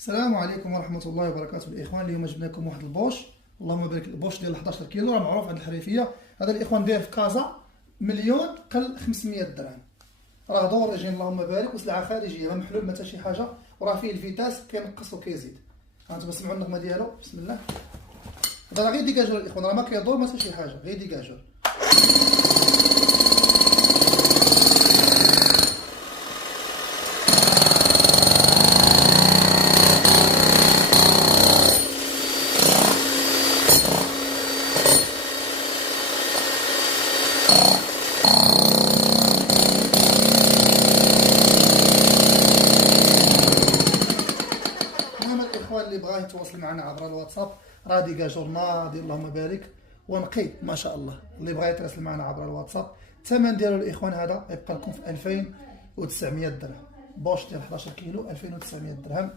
السلام عليكم ورحمة الله وبركاته الإخوان. اليوم جبنا لكم واحد البوش، اللهم بارك. البوش ديال 11 كيلو راه معروف عند الحريفية. هذا الإخوان داير في كازا مليون قل 500 درهم، راه دور يجي اللهم بارك، وسلعة خارجية ما محلول ما حتى شي حاجة، وراه فيه الفيتاس كينقص وكيزيد. هانتوما سمعوا النغمة ديالو، بسم الله. هذا راه غير ديكاجور الإخوان، راه ما كيدور ما حتى شي حاجة، غير ديكاجور. المهم الاخوان اللي بغا يتواصل معنا عبر الواتساب، راه ديكاجور ناضي اللهم بارك ونقي ما شاء الله. اللي بغا يتواصل معنا عبر الواتساب، الثمن ديالو الاخوان هذا يبقى لكم في 2900 درهم. بوش ديال 11 كيلو 2900 درهم.